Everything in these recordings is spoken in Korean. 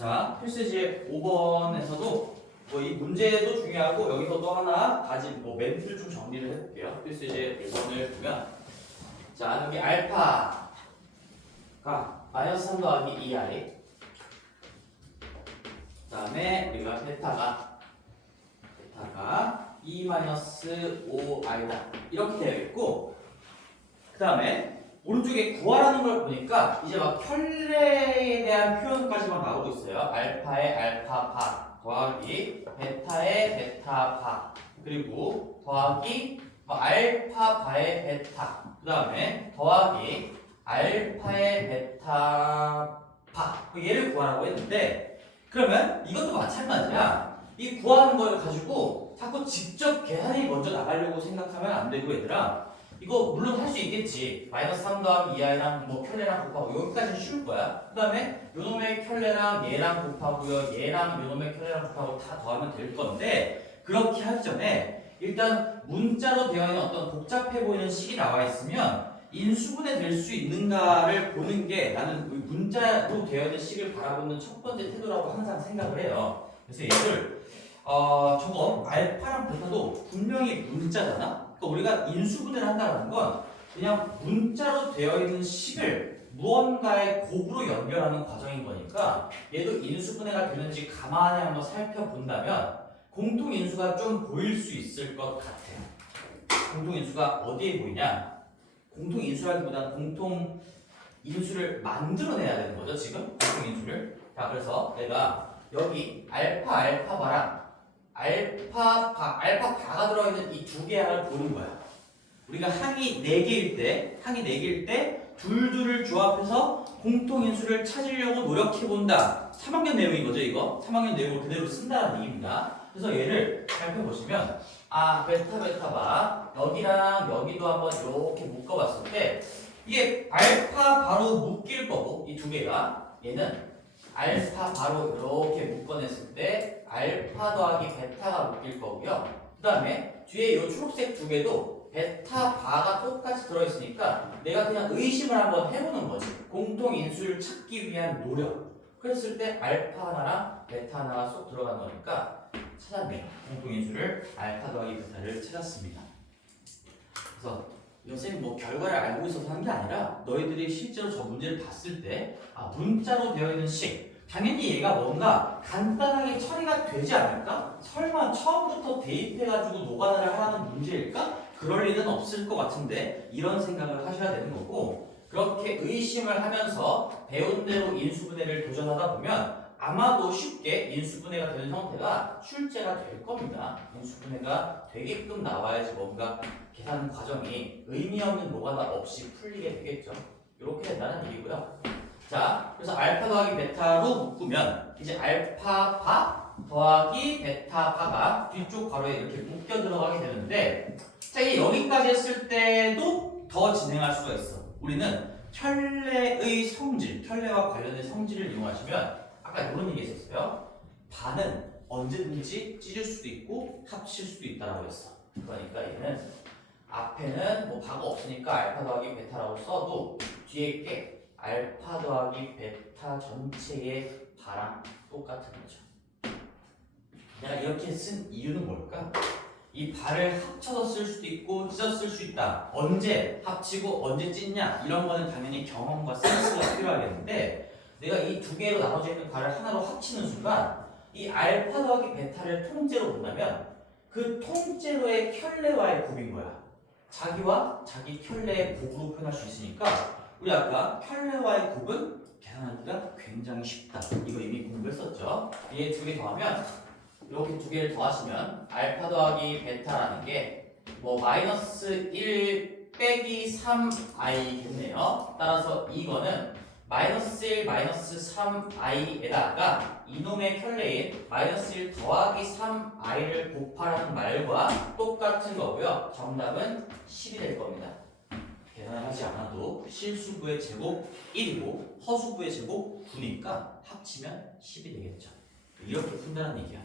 자, 필수제 5번에서도 뭐 이 문제도 중요하고 여기서도 하나 가진 뭐 멘트를 좀 정리를 해볼게요. 필수제 1번을 보면 자, 여기 알파가 마이너스 3 더하기 2i 그 다음에 우리가 베타가 2 마이너스 5i다 이렇게 되어 있고 그 다음에 오른쪽에 구하라는 걸 보니까 이제 막 켤레에 대한 표현까지만 나오고 있어요. 알파의 알파바 더하기 베타의 베타바 그리고 더하기 알파바의 베타 그 다음에 더하기 알파의 베타바 얘를 구하라고 했는데 그러면 이것도 마찬가지야. 이 구하는 걸 가지고 자꾸 직접 계산이 먼저 나가려고 생각하면 안 되고 얘들아 이거 물론 할 수 있겠지. 마이너스 3 더하기 2i랑 뭐 켤레랑 곱하고 여기까지는 쉬울 거야. 그 다음에 요놈의 켤레랑 얘랑 곱하고요. 얘랑 요놈의 켤레랑 곱하고 다 더하면 될 건데 그렇게 하기 전에 일단 문자로 되어 있는 어떤 복잡해 보이는 식이 나와 있으면 인수분해 될 수 있는가를 보는 게 나는 문자로 되어 있는 식을 바라보는 첫 번째 태도라고 항상 생각을 해요. 그래서 얘를 저거 알파랑 베타도 분명히 문자잖아. 그러니까 우리가 인수분해를 한다는 건 그냥 문자로 되어 있는 식을 무언가의 곱으로 연결하는 과정인 거니까 얘도 인수분해가 되는지 가만히 한번 살펴본다면 공통인수가 좀 보일 수 있을 것 같아요. 공통인수가 어디에 보이냐? 공통인수라기보다는 공통인수를 만들어내야 되는 거죠 지금 공통인수를. 자 그래서 내가 여기 알파바랑 알파바가 들어있는 이 두 개를 보는 거야. 우리가 항이 4개일 때 둘을 조합해서 공통인수를 찾으려고 노력해본다. 3학년 내용인 거죠 이거. 3학년 내용을 그대로 쓴다는 얘기입니다. 그래서 얘를 살펴보시면 베타바 여기랑 여기도 한번 이렇게 묶어봤을 때 이게 알파 바로 묶일 거고 이 두 개가 얘는 알파 바로 이렇게 묶어냈을 때 알파 더하기 베타가 묶일 거고요. 그 다음에 뒤에 이 초록색 두 개도 베타 바가 똑같이 들어있으니까 내가 그냥 의심을 한번 해보는 거지. 공통인수를 찾기 위한 노력. 그랬을 때 알파 하나랑 베타 하나가 쏙 들어간 거니까 찾았네요. 공통인수를 알파 더하기 베타를 찾았습니다. 그래서 선생님 뭐 결과를 알고 있어서 한 게 아니라 너희들이 실제로 저 문제를 봤을 때 문자로 되어 있는 식 당연히 얘가 뭔가 간단하게 처리가 되지 않을까? 설마 처음부터 대입해가지고 노가다를 하라는 문제일까? 그럴 일은 없을 것 같은데 이런 생각을 하셔야 되는 거고 그렇게 의심을 하면서 배운 대로 인수분해를 도전하다 보면 아마도 쉽게 인수분해가 되는 형태가 출제가 될 겁니다. 인수분해가 되게끔 나와야지 뭔가 계산 과정이 의미 없는 노가다 없이 풀리게 되겠죠. 이렇게 된다는 얘기고요. 자, 그래서 알파 더하기 베타로 묶으면 이제 알파바 더하기 베타바가 뒤쪽 괄호에 이렇게 묶여 들어가게 되는데 자, 이게 여기까지 했을 때도 더 진행할 수가 있어. 우리는 켤레의 성질, 켤레와 관련된 성질을 이용하시면 아까 이런 얘기 했었어요. 바는 언제든지 찢을 수도 있고 합칠 수도 있다라고 했어. 그러니까 얘는 앞에는 뭐 바가 없으니까 알파 더하기 베타라고 써도 뒤에 게 알파 더하기 베타 전체의 바랑 똑같은 거죠. 내가 이렇게 쓴 이유는 뭘까? 이 바를 합쳐서 쓸 수도 있고 찢어 쓸 수 있다. 언제 합치고 언제 찢냐 이런 거는 당연히 경험과 센스가 필요하겠는데 내가 이 두 개로 나눠져 있는 바를 하나로 합치는 순간 이 알파 더하기 베타를 통째로 본다면 그 통째로의 켤레와의 곱인 거야. 자기와 자기 켤레의 곱으로 표현할 수 있으니까 우리 아까 켤레와의 곱은 계산하기가 굉장히 쉽다. 이거 이미 공부했었죠. 얘 두 개 더하면 이렇게 두 개를 더하시면 알파 더하기 베타라는 게 뭐 마이너스 1 빼기 3i겠네요. 따라서 이거는 마이너스 1 마이너스 3i에다가 이놈의 켤레인 마이너스 1 더하기 3i를 곱하라는 말과 똑같은 거고요. 정답은 10이 될 겁니다. 계산을 하지 않아도 실수부의 제곱 1이고 허수부의 제곱 9니까 합치면 10이 되겠죠. 이렇게 푼다는 얘기야.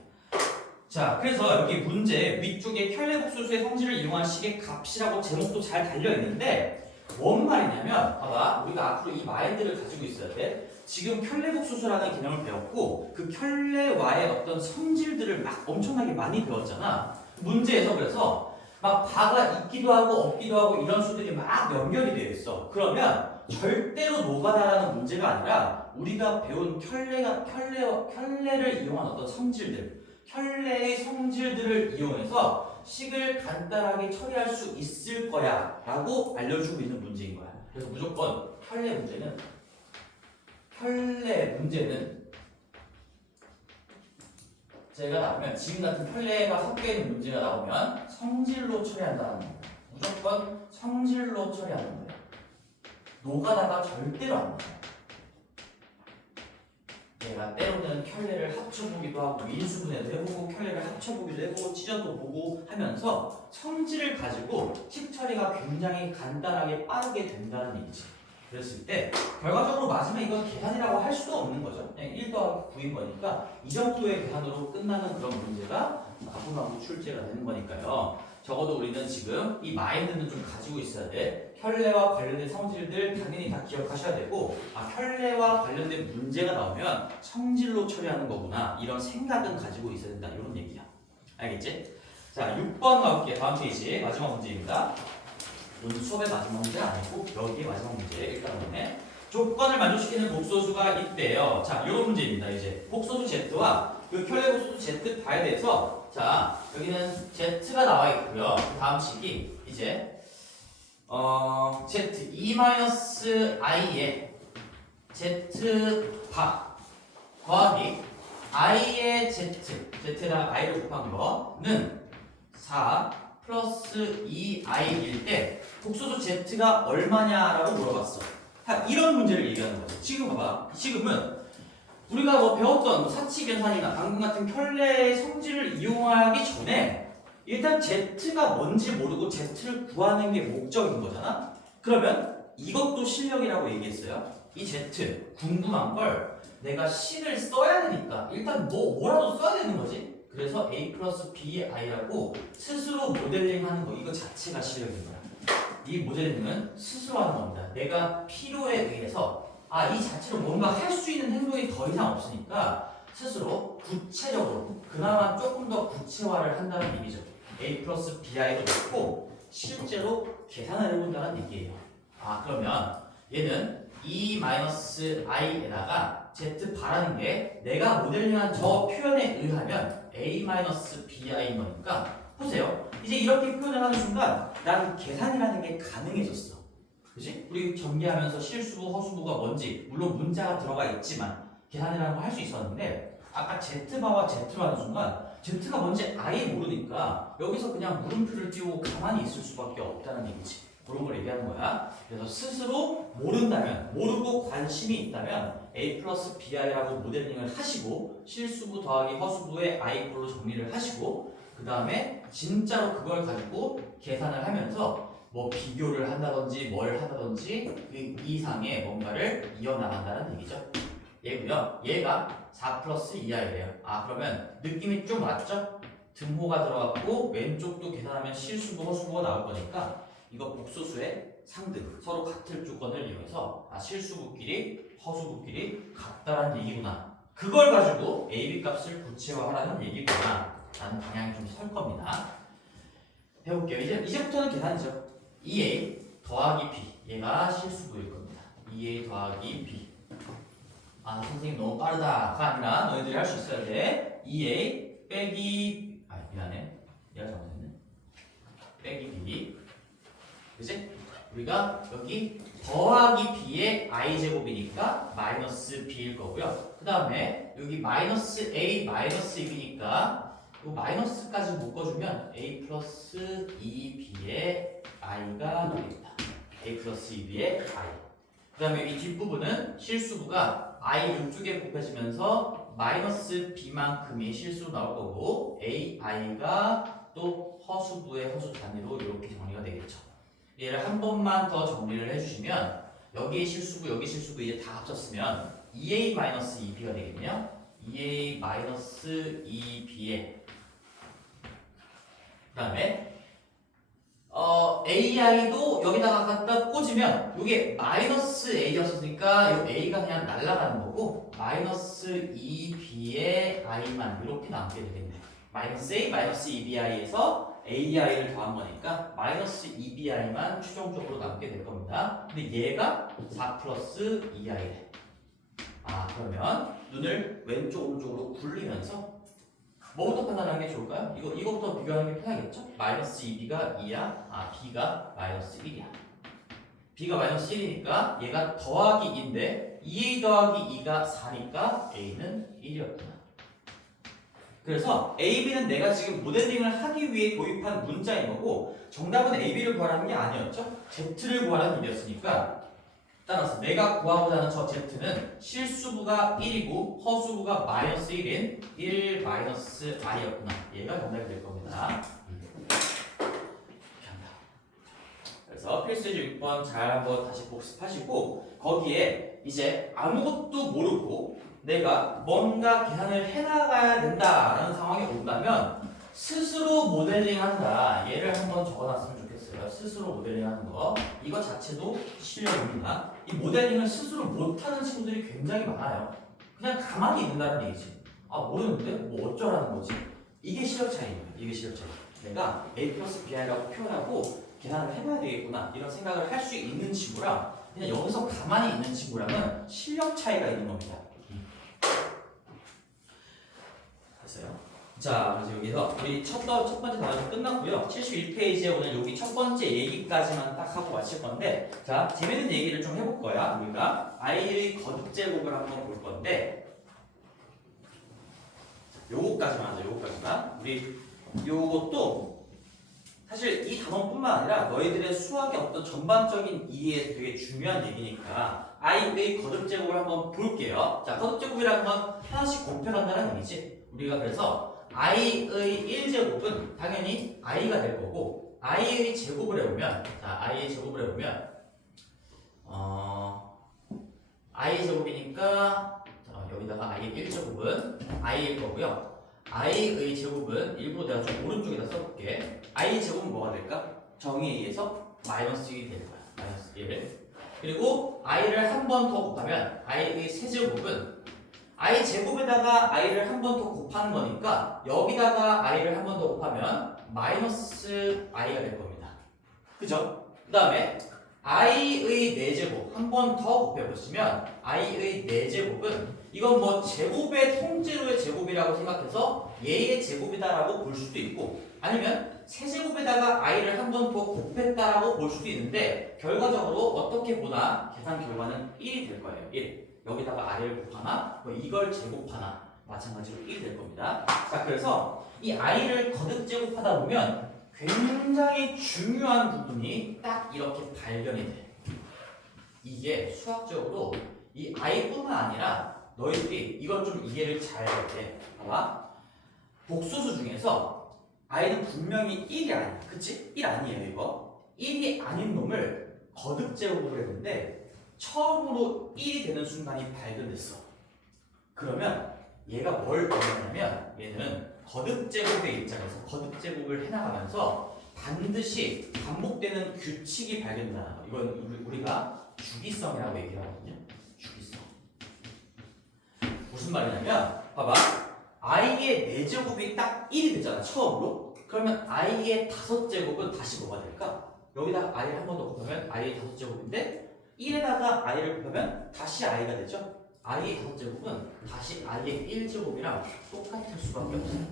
자, 그래서 여기 문제 위쪽에 켤레복소수의 성질을 이용한 식의 값이라고 제목도 잘 달려있는데 뭔 말이냐면 봐봐 우리가 앞으로 이 마인드를 가지고 있어야 돼. 지금 켤레복소수라는 개념을 배웠고 그 켤레와의 어떤 성질들을 막 엄청나게 많이 배웠잖아. 문제에서 그래서 막 바가 있기도 하고 없기도 하고 이런 수들이 막 연결이 되어 있어. 그러면 절대로 노가다라는 문제가 아니라 우리가 배운 켤레를 이용한 어떤 성질들, 켤레의 성질들을 이용해서 식을 간단하게 처리할 수 있을 거야 라고 알려주고 있는 문제인 거야. 그래서 무조건 켤레 문제는 제가 나오면 지금 같은 켤레가 섞여 있는 문제가 나오면 성질로 처리한다는 거예요. 무조건 성질로 처리하는 거예요. 노가다가 절대로 안 돼요. 내가 때로는 켤레를 합쳐보기도 하고 인수분해도 해보고 켤레를 합쳐보기도 해보고 찢어도 보고 하면서 성질을 가지고 식 처리가 굉장히 간단하게 빠르게 된다는 얘기지. 그랬을 때 결과적으로 맞으면 이건 계산이라고 할 수도 없는 거죠. 그냥 1 더하기 9인 거니까 이 정도의 계산으로 끝나는 그런 문제가 마구마구 출제가 되는 거니까요. 적어도 우리는 지금 이 마인드는 좀 가지고 있어야 돼. 켤레와 관련된 성질들 당연히 다 기억하셔야 되고 켤레와 관련된 문제가 나오면 성질로 처리하는 거구나 이런 생각은 가지고 있어야 된다 이런 얘기야. 알겠지? 자 6번 가볼게요. 다음 페이지 마지막 문제입니다. 오늘 수업의 마지막 문제 아니고 여기의 마지막 문제 일단 오늘 조건을 만족시키는 복소수가 있대요. 자 이런 문제입니다. 이제 복소수 Z와 그 켤레 복소수 Z 바에 대해서 자 여기는 Z가 나와 있고요. 다음 식이 이제 Z E-I에 Z 바 더하기 I의 Z Z랑 I를 곱한 거는 4 플러스 2i일 때 복소수 z가 얼마냐라고 물어봤어. 이런 문제를 얘기하는 거지. 지금 봐봐. 지금은 우리가 뭐 배웠던 사치변산이나 방금 같은 켤레의 성질을 이용하기 전에 일단 z가 뭔지 모르고 z를 구하는 게 목적인 거잖아. 그러면 이것도 실력이라고 얘기했어요. 이 z 궁금한 걸 내가 식을 써야 되니까 일단 뭐라도 써야 되는 거지. 그래서 a 플러스 bi라고 스스로 모델링하는 거 이거 자체가 실력인 거야. 이 모델링은 스스로 하는 겁니다. 내가 필요에 의해서 이 자체로 뭔가 할 수 있는 행동이 더 이상 없으니까 스스로 구체적으로 그나마 조금 더 구체화를 한다는 얘기죠. a 플러스 bi도 넣고 실제로 계산을 해본다는 얘기예요. 그러면 얘는 e-i에다가 z 바라는 게 내가 모델링한 저 표현에 의하면 a-bi인 거니까 보세요. 이제 이렇게 표현을 하는 순간 나는 계산이라는 게 가능해졌어. 그치? 우리 전개하면서 실수부, 허수부가 뭔지 물론 문자가 들어가 있지만 계산이라는 걸 할 수 있었는데 아까 z바와 z로 하는 순간 z가 뭔지 아예 모르니까 여기서 그냥 물음표를 띄우고 가만히 있을 수밖에 없다는 얘기지. 그런 걸 얘기하는 거야. 그래서 스스로 모른다면, 모르고 관심이 있다면 a 플러스 bi라고 모델링을 하시고 실수부 더하기 허수부의 i꼴로 정리를 하시고 그 다음에 진짜로 그걸 가지고 계산을 하면서 뭐 비교를 한다든지 뭘 하다든지 그 이상의 뭔가를 이어나간다는 얘기죠. 얘고요. 얘가 4 플러스 2i래요. 그러면 느낌이 좀 왔죠? 등호가 들어갔고 왼쪽도 계산하면 실수부, 허수부가 나올 거니까 이거 복소수의 상등 서로 같을 조건을 이용해서 실수부끼리 허수부끼리 같다라는 얘기구나. 그걸 가지고 a, b 값을 구체화하라는 얘기구나 라는 방향이 좀 설 겁니다. 해볼게요. 이제부터는 계산이죠. 2a 더하기 b 얘가 실수부일 겁니다. 2a 더하기 b 선생님 너무 빠르다가 아니라 너희들이 할 수 있어야 돼. 2a 빼기 미안해 얘가 잘못했네. 빼기 b 그치? 우리가 여기 더하기 b의 i제곱이니까 마이너스 b일 거고요. 그 다음에 여기 마이너스 a 마이너스 2이니까 이 마이너스까지 묶어주면 a 플러스 2b의 i가 나오겠다. a 플러스 2b의 i. 그 다음에 이 뒷부분은 실수부가 i 이쪽에 곱해지면서 마이너스 b만큼이 실수로 나올 거고 a, i가 또 허수부의 허수 단위로 이렇게 정리가 되겠죠. 얘를 한 번만 더 정리를 해주시면 여기 실수부 여기 실수부 이제 다 합쳤으면 2a-2b가 되겠네요. 2a-2b에 그 다음에 AI도 여기다가 갖다 꽂으면 이게 마이너스 A였으니까 이 A가 그냥 날아가는 거고 마이너스 2B의 I만 이렇게 남게 되겠네. 마이너스 A, 마이너스 2BI에서 AI를 더한 거니까 마이너스 2BI만 최종적으로 남게 될 겁니다. 근데 얘가 4 플러스 2I래. 그러면 눈을 왼쪽 오른쪽으로 굴리면서 뭐부터 판단하는 게 좋을까요? 이거부터 비교하는 게 편하겠죠? 마이너스 2B가 2야, B가 마이너스 1이야. B가 마이너스 1이니까 얘가 더하기 2인데 2A 더하기 2가 4니까 A는 1이었구나. 그래서 AB는 내가 지금 모델링을 하기 위해 도입한 문자인 거고 정답은 AB를 구하라는 게 아니었죠? Z를 구하라는 일이었으니까 따라서 내가 구하고자 하는 저 Z는 실수부가 1이고 허수부가 마이너스 1인 1 마이너스 I였구나. 얘가 정답이 될 겁니다. 이렇게 한다. 그래서 필수지 6번 잘 한번 다시 복습하시고 거기에 이제 아무것도 모르고 내가 뭔가 계산을 해나가야 된다라는 상황이 온다면 스스로 모델링한다. 얘를 한번 적어놨으면 좋겠어요. 스스로 모델링하는 거. 이거 자체도 실력입니다. 이 모델링을 스스로 못하는 친구들이 굉장히 많아요. 그냥 가만히 있는다는 얘기지. 모르는데 뭐 어쩌라는 거지. 이게 실력 차이예요. 이게 실력 차이. 내가 A 플러스 BI라고 표현하고 계산을 해봐야 되겠구나 이런 생각을 할 수 있는 친구랑 그냥 여기서 가만히 있는 친구랑은 실력 차이가 있는 겁니다. 됐어요? 자, 그래서 여기서 우리 첫 번째 단어는 끝났고요. 71페이지에 오늘 여기 첫 번째 얘기까지만 딱 하고 마칠 건데, 자, 재밌는 얘기를 좀 해볼 거야. 우리가 i의 거듭 제곱을 한번 볼 건데, 요거까지만 하자. 요거까지만. 우리 요것도 사실 이 단원뿐만 아니라 너희들의 수학의 어떤 전반적인 이해에 되게 중요한 얘기니까 i의 거듭 제곱을 한번 볼게요. 자, 거듭 제곱이라는 건 하나씩 곱해간다는 얘기지. 우리가 그래서 i의 1제곱은 당연히 i가 될 거고 i의 제곱을 해보면 자 i의 제곱을 해보면 i 제곱이니까 여기다가 i의 1제곱은 i일 거고요. i의 제곱은 일부러 내가 좀 오른쪽에다 써볼게. i 제곱은 뭐가 될까? 정의에 의해서 마이너스 1이 되는 거야. 마이너스 1. 그리고 i를 한 번 더 곱하면 i의 세제곱은 i 제곱에다가 i를 한 번 더 곱하는 거니까 여기다가 i를 한 번 더 곱하면 마이너스 i가 될 겁니다. 그죠? 그 다음에 i의 4제곱 한 번 더 곱해보시면 i의 4제곱은 이건 뭐 제곱의 통째로의 제곱이라고 생각해서 얘의 제곱이다라고 볼 수도 있고 아니면 세제곱에다가 i를 한 번 더 곱했다라고 볼 수도 있는데 결과적으로 어떻게 보나 계산 결과는 1이 될 거예요. 1. 여기다가 i를 곱하나 뭐 이걸 제곱하나 마찬가지로 1이 될 겁니다. 자, 그래서 이 i를 거듭 제곱하다 보면 굉장히 중요한 부분이 딱 이렇게 발견이 돼. 이게 수학적으로 이 i뿐만 아니라 너희들이 이걸 좀 이해를 잘 해야 돼. 봐봐. 복소수 중에서 i는 분명히 1이 아니야. 그치? 1 아니에요 이거. 1이 아닌 놈을 거듭 제곱을 했는데 처음으로 1이 되는 순간이 발견됐어. 그러면 얘가 뭘 의미하냐면 얘는 거듭 제곱의 입장에서 거듭 제곱을 해나가면서 반드시 반복되는 규칙이 발견된다는 거. 이건 우리가 주기성이라고 얘기하거든요. 주기성. 무슨 말이냐면 봐봐. i의 4제곱이 딱 1이 되잖아 처음으로. 그러면 i의 5제곱은 다시 뭐가 될까? 여기다 i를 한 번 더 곱하면 i의 5제곱인데 1에다가 i를 곱하면 다시 i가 되죠? i의 5제곱은 다시 i의 1제곱이랑 똑같을 수밖에 없어요.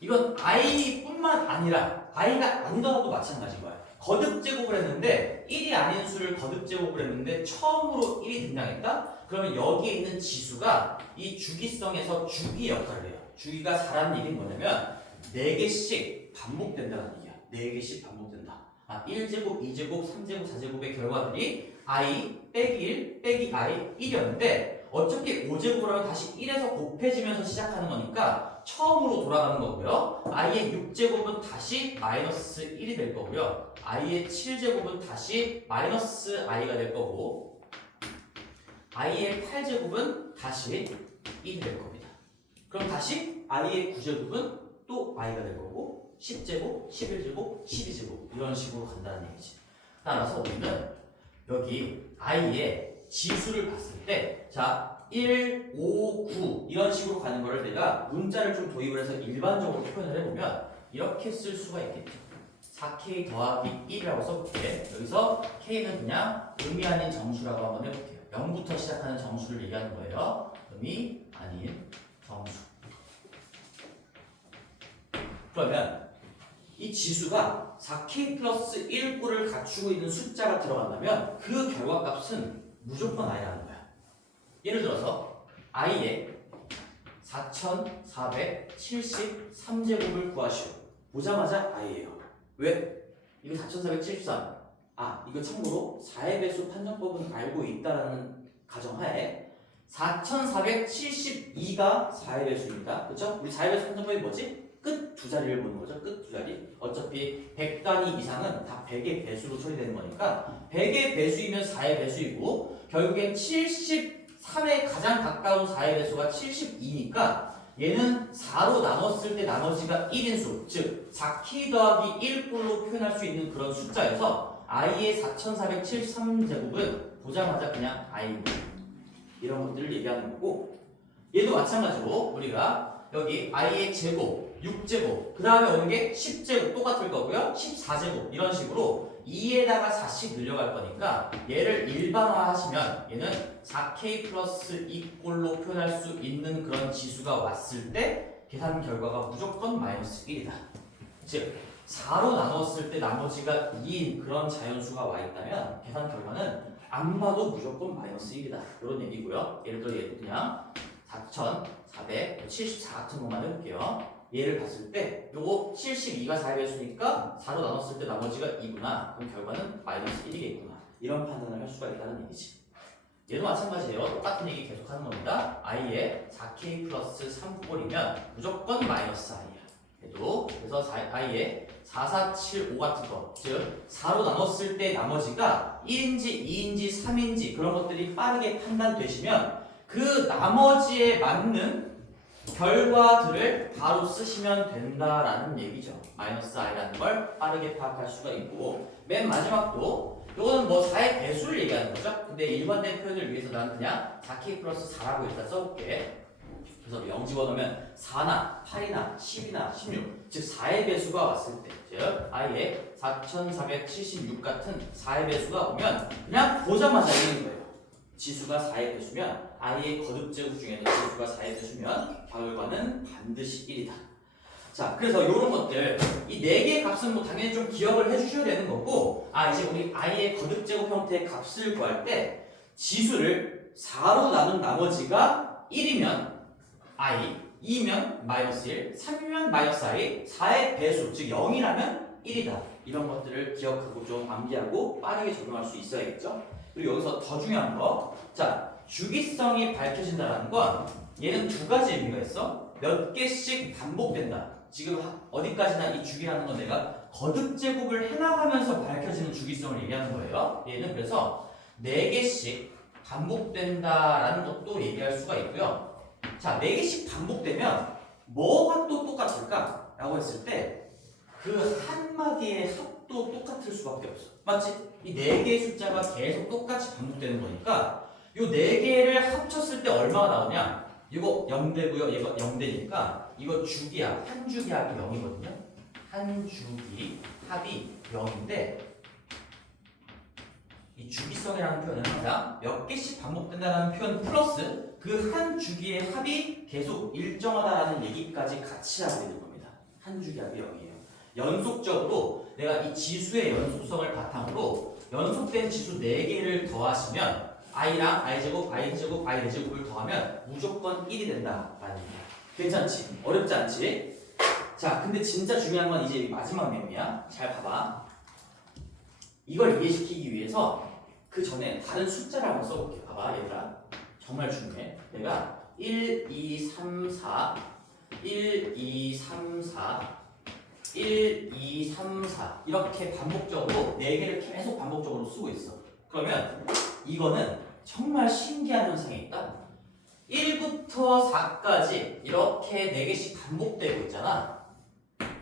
이건 i뿐만 아니라 i가 아니더라도 마찬가지인 거야. 거듭 제곱을 했는데 1이 아닌 수를 거듭 제곱을 했는데 처음으로 1이 등장했다? 그러면 여기에 있는 지수가 이 주기성에서 주기 역할을 해요. 주기가 4라는 얘기는 뭐냐면 4개씩 반복된다는 얘기야. 4개씩 반복된다. 1제곱, 2제곱, 3제곱, 4제곱의 결과들이 i 빼기 1 빼기 i 1이었는데 어차피 5제곱을 하면 다시 1에서 곱해지면서 시작하는 거니까 처음으로 돌아가는 거고요. i의 6제곱은 다시 마이너스 1이 될 거고요. i의 7제곱은 다시 마이너스 i가 될 거고 i의 8제곱은 다시 1이 될 겁니다. 그럼 다시 i의 9제곱은 또 i가 될 거고 10제곱, 11제곱, 12제곱 이런 식으로 간다는 얘기지. 따라서 우리는 여기 i의 지수를 봤을 때 자, 1, 5, 9 이런 식으로 가는 거를 내가 문자를 좀 도입을 해서 일반적으로 표현을 해보면 이렇게 쓸 수가 있겠죠. 4k 더하기 1이라고 써볼게. 여기서 k는 그냥 의미 아닌 정수라고 한번 해볼게요. 0부터 시작하는 정수를 얘기하는 거예요. 의미 아닌 정수. 그러면 이 지수가 4k 플러스 1꼴을 갖추고 있는 숫자가 들어간다면 그 결과값은 무조건 i라는 거야. 예를 들어서 i의 4473제곱을 구하시오. 보자마자 i예요. 왜? 이거 4473. 아, 이거 참고로 4의 배수 판정법은 알고 있다라는 가정하에 4472가 4의 배수입니다. 그렇죠? 우리 4의 배수 판정법이 뭐지? 끝 두 자리를 보는 거죠. 끝 두 자리. 어차피 100단위 이상은 다 100의 배수로 처리되는 거니까 100의 배수이면 4의 배수이고 결국엔 73에 가장 가까운 4의 배수가 72니까 얘는 4로 나눴을 때 나머지가 1인수, 즉 4k 더하기 1꼴로 표현할 수 있는 그런 숫자여서 i의 4473제곱은 보자마자 그냥 i입니다. 이런 것들을 얘기하는 거고 얘도 마찬가지로 우리가 여기 i의 제곱, 6제곱, 그 다음에 오는 게 10제곱 똑같을 거고요. 14제곱 이런 식으로 2에다가 4씩 늘려갈 거니까 얘를 일반화하시면 얘는 4k 플러스 2꼴로 표현할 수 있는 그런 지수가 왔을 때 계산 결과가 무조건 마이너스 1이다. 즉 4로 나눴을 때 나머지가 2인 그런 자연수가 와 있다면 계산 결과는 안 봐도 무조건 마이너스 1이다. 이런 얘기고요. 예를 들어 얘도 그냥 4474 같은 것만 해볼게요. 얘를 봤을 때 요거 72가 4의 배수니까 4로 나눴을 때 나머지가 2구나. 그럼 결과는 마이너스 1이겠구나. 이런 판단을 할 수가 있다는 얘기지. 얘도 마찬가지예요. 똑같은 얘기 계속하는 겁니다. i의 4k 플러스 3꼴이면 무조건 마이너스 i야. 얘도 그래서 i의 4475 같은 거, 즉 4로 나눴을 때 나머지가 1인지 2인지 3인지 그런 것들이 빠르게 판단되시면 그 나머지에 맞는 결과들을 바로 쓰시면 된다라는 얘기죠. 마이너스 i라는 걸 빠르게 파악할 수가 있고 맨 마지막도 이거는 뭐 4의 배수를 얘기하는 거죠. 근데 일반된 표현을 위해서 나는 그냥 4k 플러스 4라고 일단 써볼게. 그래서 0 집어넣으면 4나 8이나 10이나 16, 즉 4의 배수가 왔을 때, 즉 i의 4476 같은 4의 배수가 오면 그냥 보자마자 이기는 거예요. 지수가 4의 배수면 i의 거듭제곱 중에는 지수가 4의 배수면 결과는 반드시 1이다. 자, 그래서 이런 것들 이 4개의 값은 뭐 당연히 좀 기억을 해주셔야 되는 거고, 이제 우리 i의 거듭제곱 형태의 값을 구할 때 지수를 4로 나눈 나머지가 1이면 i, 2면 마이너스 1, 3이면 마이너스 i, 4의 배수, 즉 0이라면 1이다. 이런 것들을 기억하고 좀 암기하고 빠르게 적용할 수 있어야겠죠. 그리고 여기서 더 중요한 거, 자, 주기성이 밝혀진다는 건 얘는 두 가지 의미가 있어. 몇 개씩 반복된다. 지금 어디까지나 이 주기라는 건 내가 거듭제곱을 해나가면서 밝혀지는 주기성을 얘기하는 거예요. 얘는 그래서 4개씩 반복된다라는 것도 얘기할 수가 있고요. 자, 4개씩 반복되면 뭐가 또 똑같을까? 라고 했을 때 그 한마디의 합도 똑같을 수밖에 없어. 맞지? 이 4개의 숫자가 계속 똑같이 반복되는 거니까 이 4개를 합쳤을 때 얼마가 나오냐? 이거 0되고요. 얘가 0되니까 이거 주기합, 한 주기합이 0이거든요. 한 주기 합이 0인데 이 주기성이라는 표현은 항상 몇 개씩 반복된다는 표현 플러스 그 한 주기의 합이 계속 일정하다라는 얘기까지 같이 하고 있는 겁니다. 한 주기합이 0이에요. 연속적으로 내가 이 지수의 연속성을 바탕으로 연속된 지수 4개를 더하시면 i랑 i제곱, i제곱, i제곱을 더하면 무조건 1이 된다라는 얘기야. 괜찮지? 어렵지 않지? 자, 근데 진짜 중요한 건 이제 마지막 내용이야. 잘 봐봐. 이걸 이해시키기 위해서 그 전에 다른 숫자를 한번 써볼게. 봐봐, 얘들아. 정말 중요해. 내가 1, 2, 3, 4, 1, 2, 3, 4, 1, 2, 3, 4 이렇게 반복적으로 4개를 계속 반복적으로 쓰고 있어. 그러면 이거는 정말 신기한 현상이 있다. 1부터 4까지 이렇게 4개씩 반복되고 있잖아.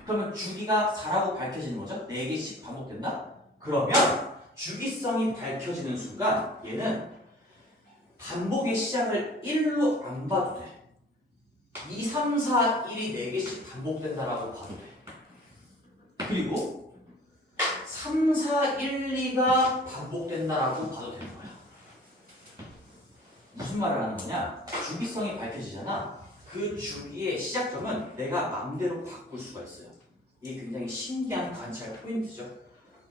그러면 주기가 4라고 밝혀지는 거죠? 4개씩 반복된다? 그러면 주기성이 밝혀지는 순간 얘는 반복의 시작을 1로 안 봐도 돼. 2, 3, 4, 1이 4개씩 반복된다라고 봐도 돼. 그리고 3, 4, 1, 2가 반복된다라고 봐도 되는 거야. 무슨 말을 하는 거냐? 주기성이 밝혀지잖아. 그 주기의 시작점은 내가 마음대로 바꿀 수가 있어요. 이게 굉장히 신기한 관찰 포인트죠.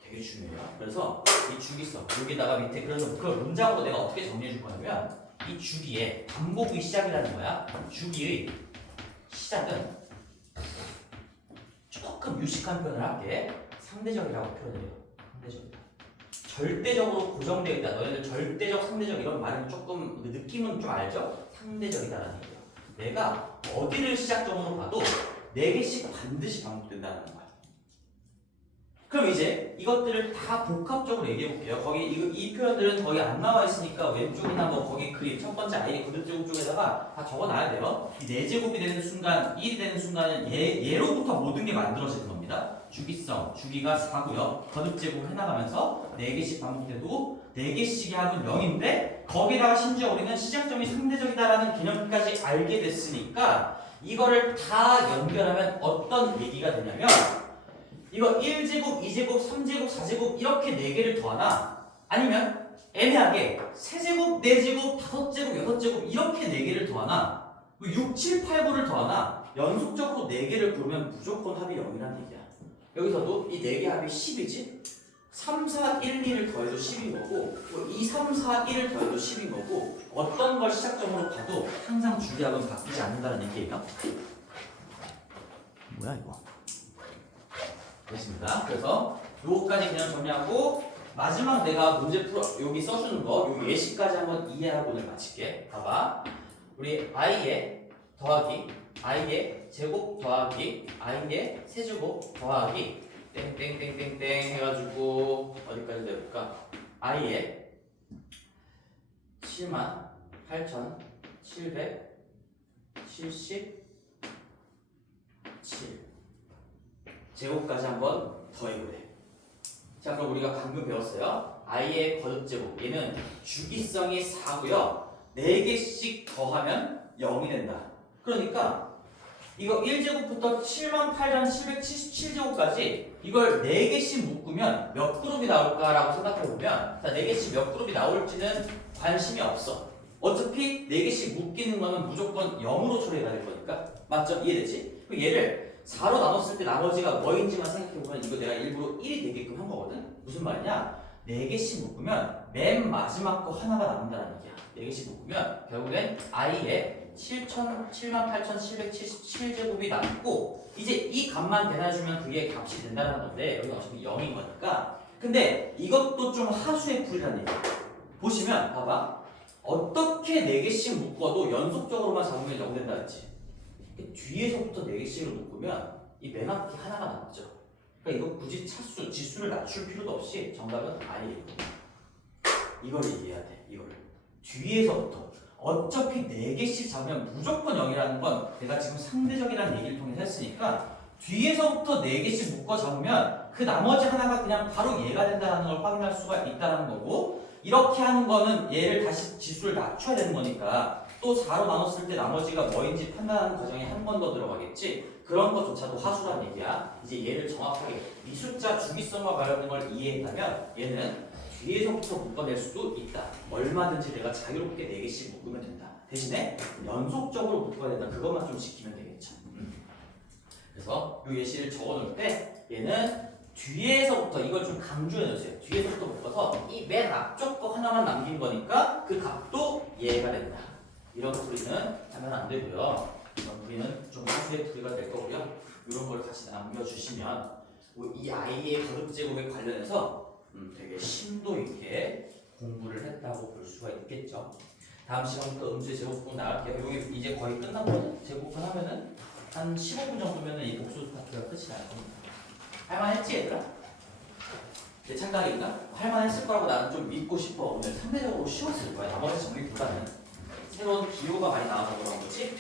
되게 중요해요. 그래서 이 주기성, 여기다가 밑에 그래서 그 문장으로 내가 어떻게 정리해 줄 거냐면 이 주기의 반복의 시작이라는 거야. 주기의 시작은 조금 유식한 표현을 할게. 상대적이라고 표현해요. 상대적이다. 절대적으로 고정되어 있다. 너희들 절대적, 상대적 이런 말은 조금 느낌은 좀 알죠? 상대적이다라는 얘기예요. 내가 어디를 시작점으로 봐도 4개씩 반드시 반복된다는 거야. 그럼 이제 이것들을 다 복합적으로 얘기해 볼게요. 거기 이 표현들은 거기 안 나와 있으니까 왼쪽이나 뭐 거기 그림 첫 번째 아이 거듭제곱 쪽에다가 다 적어놔야 돼요. 이 4제곱이 되는 순간, 1이 되는 순간은 얘로부터 모든 게 만들어지는 겁니다. 주기성, 주기가 4고요. 거듭제곱 해나가면서 4개씩 반복돼도 4개씩의 합은 0인데 거기다가 심지어 우리는 시작점이 상대적이다라는 개념까지 알게 됐으니까 이거를 다 연결하면 어떤 얘기가 되냐면 이거 1제곱, 2제곱, 3제곱, 4제곱 이렇게 4개를 더하나 아니면 애매하게 3제곱, 4제곱, 5제곱, 6제곱 이렇게 4개를 더하나 6, 7, 8, 9를 더하나 연속적으로 4개를 부르면 무조건 합이 0이라는 얘기야. 여기서도 이 4개 합이 10이지 3, 4, 1, 2를 더해도 10인 거고 2, 3, 4, 1을 더해도 10인 거고 어떤 걸 시작점으로 봐도 항상 주기합은 바뀌지 않는다는 얘기예요. 뭐야 이거? 됐습니다. 그래서 요거까지 그냥 정리하고 마지막 내가 문제 풀어 여기 써주는 거 요 예시까지 한번 이해하고 오늘 마칠게. 봐봐. 우리 i의 더하기 i의 제곱 더하기 i의 세제곱 더하기 땡땡땡땡땡 해가지고 어디까지 내볼까? i의 78,777 제곱까지 한번 더해보래. 자, 그럼 우리가 방금 배웠어요. i의 거듭제곱. 얘는 주기성이 4고요. 4개씩 더하면 0이 된다. 그러니까 이거 1제곱부터 78,777제곱까지 이걸 4개씩 묶으면 몇 그룹이 나올까라고 생각해보면 자, 4개씩 몇 그룹이 나올지는 관심이 없어. 어차피 4개씩 묶이는 거는 무조건 0으로 처리가 될 거니까. 맞죠? 이해되지? 그럼 얘를 4로 나눴을 때 나머지가 뭐인지만 생각해보면 이거 내가 일부러 1이 되게끔 한 거거든? 무슨 말이냐? 4개씩 묶으면 맨 마지막 거 하나가 남는다는 얘기야. 4개씩 묶으면 결국엔 i의 78,777제곱이 남고 이제 이 값만 대놔주면 그게 값이 된다는 건데 여기 어차피 0인 거니까 근데 이것도 좀 하수의 풀이라는 얘기야. 보시면 봐봐. 어떻게 4개씩 묶어도 연속적으로만 잡으면 0 된다 했지? 뒤에서부터 4개씩을 묶으면 이 맨 앞이 하나가 남죠. 그러니까 이거 굳이 차수, 지수를 낮출 필요도 없이 정답은 아예 이거를 이해해야 돼. 이거를 뒤에서부터 어차피 4개씩 잡으면 무조건 0이라는 건 내가 지금 상대적이라는 얘기를 통해서 했으니까 뒤에서부터 4개씩 묶어 잡으면 그 나머지 하나가 그냥 바로 얘가 된다는 걸 확인할 수가 있다는 거고 이렇게 하는 거는 얘를 다시 지수를 낮춰야 되는 거니까 또 4로 나눴을 때 나머지가 뭐인지 판단하는 과정이 한 번 더 들어가겠지. 그런 것조차도 하수란 얘기야. 이제 얘를 정확하게 이 숫자 주기성과 관련된 걸 이해했다면 얘는 뒤에서부터 묶어낼 수도 있다. 얼마든지 내가 자유롭게 4개씩 묶으면 된다. 대신에 연속적으로 묶어야 된다. 그것만 좀 지키면 되겠죠. 그래서 이 예시를 적어놓을 때 얘는 뒤에서부터 이걸 좀 강조해주세요. 뒤에서부터 묶어서 이 맨 앞쪽 거 하나만 남긴 거니까 그 값도 이해가 된다. 이런 풀이는 하면 안 되고요. 이런 풀이는 좀 하수의 풀이가 될 거고요. 이런 걸 같이 남겨주시면 이 아이의 거듭제곱에 관련해서 되게 심도 있게 공부를 했다고 볼 수가 있겠죠. 다음 시간부터 음수의 제곱분 나갈게요. 여기 이제 거의 끝났거든. 제곱분 하면은 한 15분 정도면은 이 복수 파트가 끝이 날 겁니다. 할만했지 얘들아? 내 착각인가? 할만했을 거라고 나는 좀 믿고 싶어. 오늘 상대적으로 쉬웠을 거야. 나머지 정리보다는 새로운 기호가 많이 나와서 그런 거지.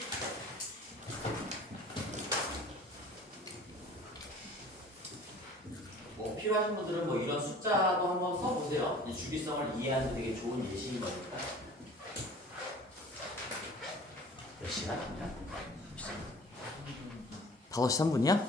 필요하신 분들은 뭐 이런 숫자도 한번 써보세요. 주기성을 이해하는 데 되게 좋은 예시인 거니까. 몇 시간? 5시 3분이야?